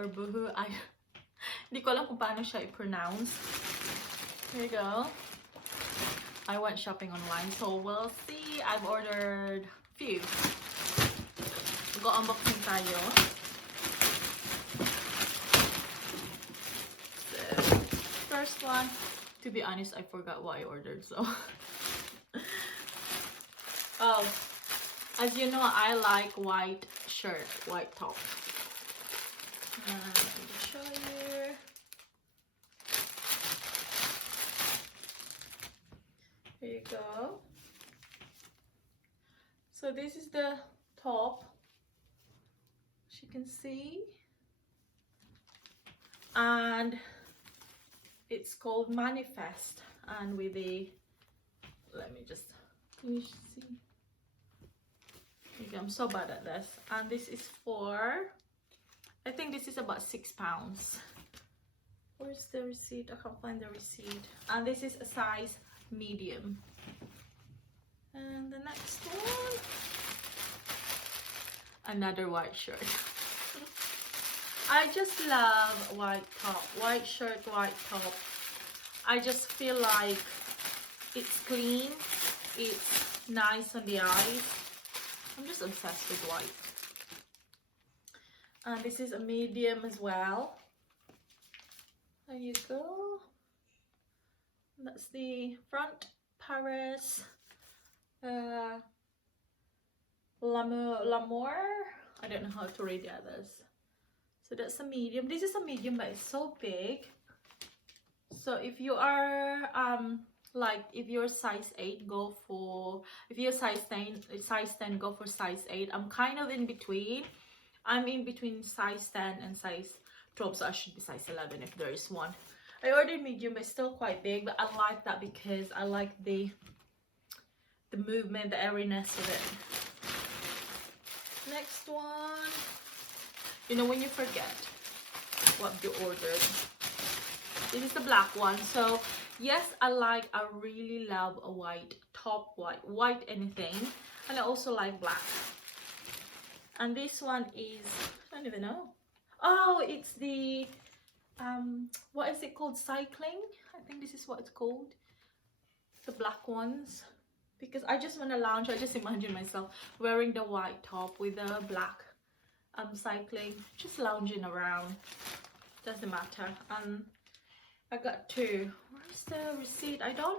or Boohoo. Hindi ko alam kung paano siya i-pronounce. Here you go. I went shopping online, so we'll see. I've ordered few. Mag-unboxing tayo. So, first one, to be honest, I forgot what I ordered, so. Oh, as you know, I like white shirt, white top. Let me show you. Here you go. So this is the top, as you can see, and it's called Manifest, and with the, let me just, can you see? I'm so bad at this. And this is for, I think this is about £6. Where's the receipt? I can't find the receipt. And this is a size medium. And the next one, another white shirt. I just love white top, white shirt, white top. I just feel like it's clean, it's nice on the eyes. I'm just obsessed with white. And this is a medium as well. There you go. That's the front. Paris. L'amour. I don't know how to read the others. So that's a medium. This is a medium, but it's so big. So if you are like, if you're size 8, go for, if you're size 10, go for size 8. I'm kind of in between. I'm in between size 10 and size 12, so I should be size 11 if there is one. I ordered medium, but it's still quite big, but I like that because I like the movement, the airiness of it. Next one, you know when you forget what you ordered. This is the black one. So yes, I really love a white top, white anything, and I also like black. And this one is, I don't even know. Oh, it's the what is it called? Cycling. I think this is what it's called. The black ones. Because I just want to lounge. I just imagine myself wearing the white top with the black cycling, just lounging around. Doesn't matter. I got 2. Where's the receipt? I don't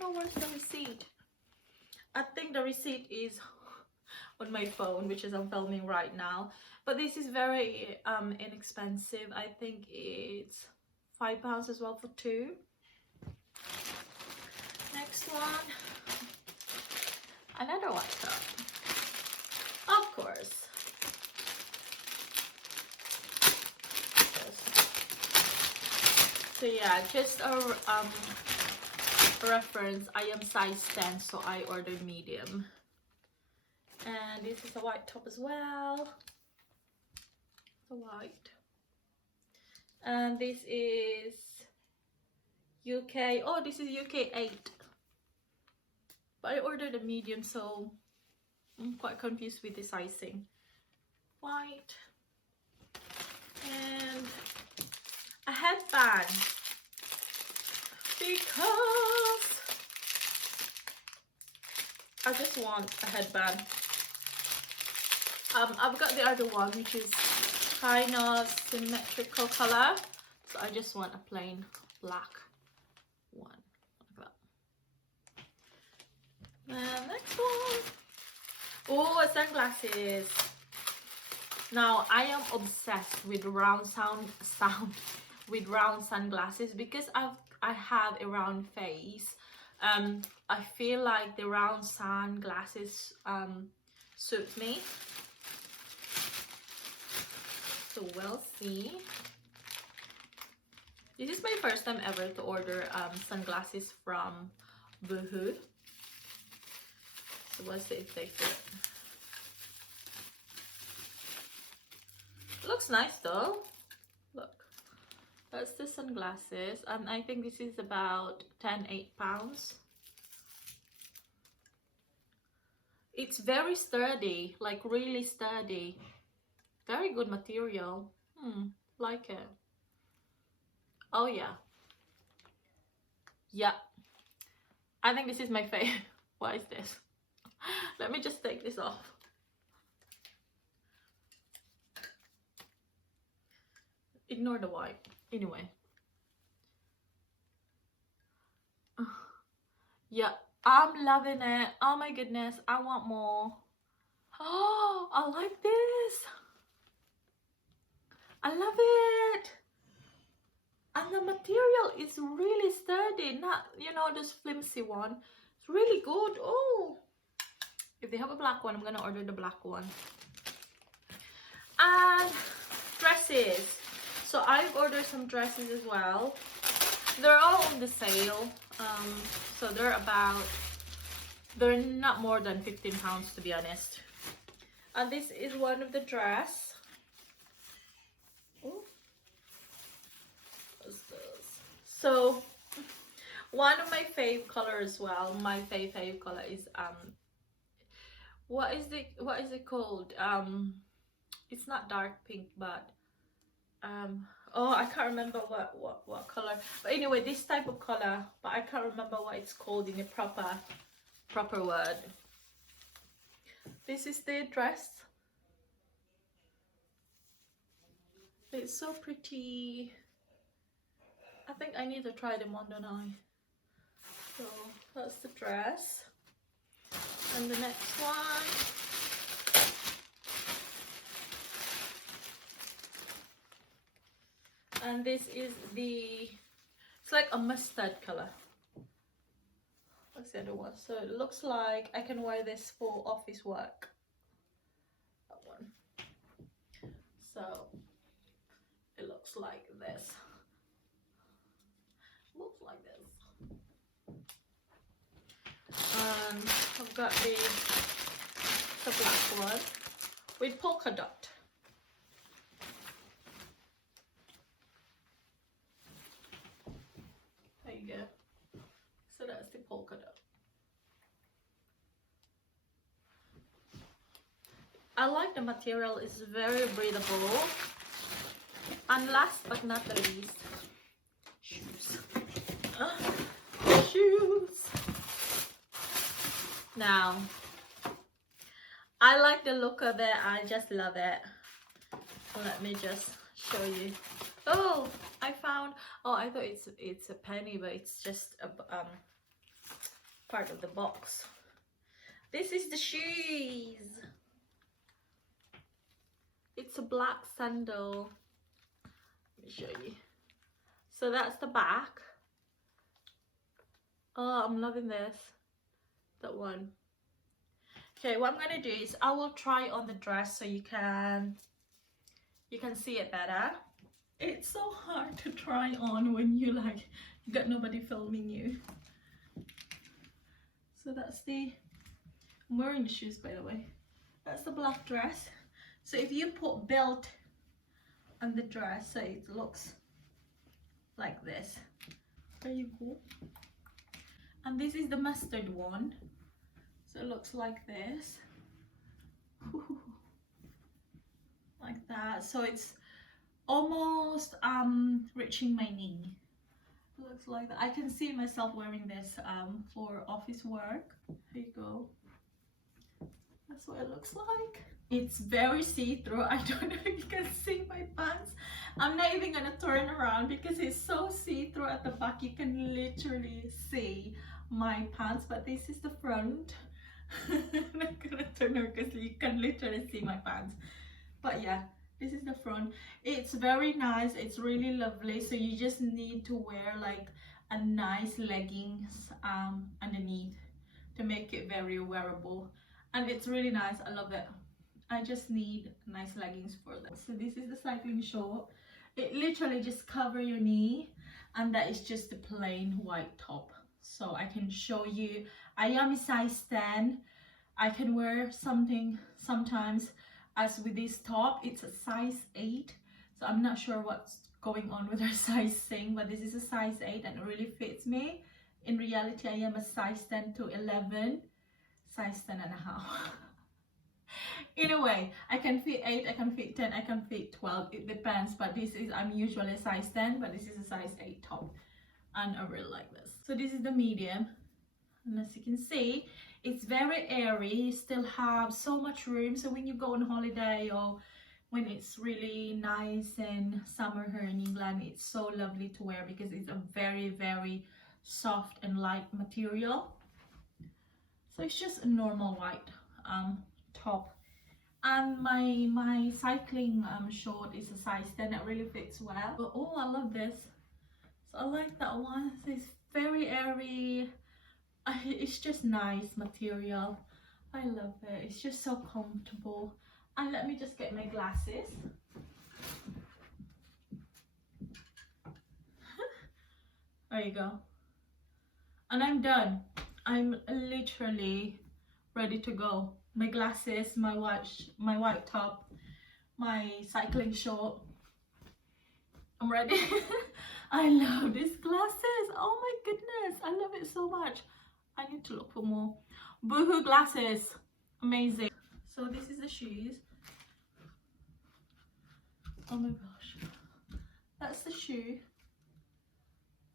know where's the receipt. I think the receipt is on my phone, which is I'm filming right now. But this is very inexpensive. I think it's £5 as well for 2. Next one, another white top, of course. So yeah, just a reference, I am size 10, so I ordered medium. And this is a white top as well. The white. And this is UK. Oh, this is UK 8. But I ordered a medium, so I'm quite confused with the sizing. White. And a headband. Because I just want a headband. I've got the other one, which is kind of symmetrical color, so I just want a plain black one like that. And next one, oh, sunglasses. Now I am obsessed with round sunglasses because I have a round face. I feel like the round sunglasses suit me. So we'll see. This is my first time ever to order sunglasses from Boohoo. So we'll see if they fit. Looks nice though. Look, that's the sunglasses, and I think this is about £8. It's very sturdy, like really sturdy. Very good material. Like it. Oh yeah. Yeah. I think this is my favorite. Why is this? Let me just take this off. Ignore the white. Anyway. Yeah, I'm loving it. Oh my goodness, I want more. Oh, I like this. I love it. And the material is really sturdy, not, you know, this flimsy one. It's really good. Oh, if they have a black one, I'm gonna order the black one. And dresses. So I've ordered some dresses as well. They're all on the sale. So they're not more than £15 to be honest. And this is one of the dress. Ooh. What's this? So one of my fave color as well. My fave color is what is it called? It's not dark pink, but oh, I can't remember what color. But anyway, this type of color, but I can't remember what it's called in a proper word. This is the dress. It's so pretty. I think I need to try them on, don't I? So that's the dress. And the next one. And this is it's like a mustard color. What's the other one? So it looks like I can wear this for office work. That one. So it looks like this. Looks like this. And I've got the black one with polka dot. There you go. So that's the polka dot. I like the material, it's very breathable. And last but not the least, shoes. Shoes. Now, I like the look of it. I just love it. Let me just show you. Oh, I found. Oh, I thought it's a penny, but it's just a part of the box. This is the shoes. It's a black sandal. Let me show you. So that's the back. Oh, I'm loving this. That one. Okay, what I'm gonna do is I will try on the dress so you can see it better. It's so hard to try on when you got nobody filming you. So that's I'm wearing the shoes, by the way. That's the black dress. So if you put belt on the dress, so it looks like this. There you go. And this is the mustard one. So it looks like this. Like that. So it's almost reaching my knee. It looks like that. I can see myself wearing this for office work. There you go. That's what it looks like. It's very see-through. I don't know if you can see my pants. I'm not even gonna turn around because it's so see-through at the back. You can literally see my pants, but this is the front. I'm not gonna turn around because you can literally see my pants. But yeah, this is the front. It's very nice. It's really lovely. So you just need to wear like a nice leggings underneath to make it very wearable. And it's really nice. I love it. I just need nice leggings for that. So this is the cycling short. It literally just cover your knee, and that is just a plain white top. So I can show you. I am a size 10. I can wear something sometimes. As with this top, it's a size 8. So I'm not sure what's going on with our size thing, but this is a size 8 and it really fits me. In reality, I am a size 10 to 11. Size 10 and a half. Anyway, I can fit 8, I can fit 10, I can fit 12. It depends, but this is, I'm usually a size 10, but this is a size 8 top. And I really like this. So this is the medium. And as you can see, it's very airy. You still have so much room. So when you go on holiday or when it's really nice and summer here in England, it's so lovely to wear because it's a very, very soft and light material. So it's just a normal white top. And my cycling short is a size 10. It really fits well. But, oh, I love this. So I like that one. It's very airy. It's just nice material. I love it. It's just so comfortable. And let me just get my glasses. There you go. And I'm done. I'm literally ready to go. My glasses, my white top, my cycling short. I'm ready. I love these glasses. Oh my goodness, I love it so much. I need to look for more. Boohoo glasses, amazing. So this is the shoes. Oh my gosh, that's the shoe.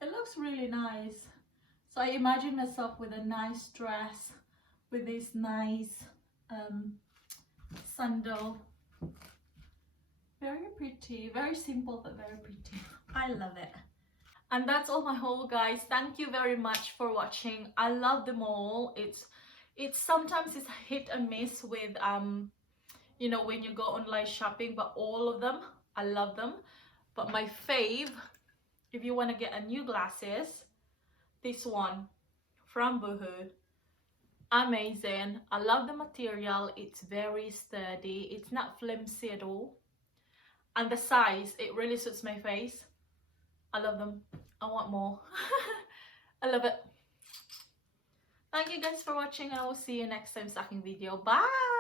It looks really nice. So I imagine myself with a nice dress, with this nice sandal. Very pretty, very simple but very pretty. I love it. And that's all my haul, guys. Thank you very much for watching. I love them all. It's sometimes it's hit and miss with you know, when you go online shopping, but all of them, I love them. But my fave, if you want to get a new glasses, this one from Boohoo. Amazing. I love the material. It's very sturdy. It's not flimsy at all. And the size, it really suits my face. I love them. I want more. I love it. Thank you guys for watching, and I will see you next time stocking video. Bye.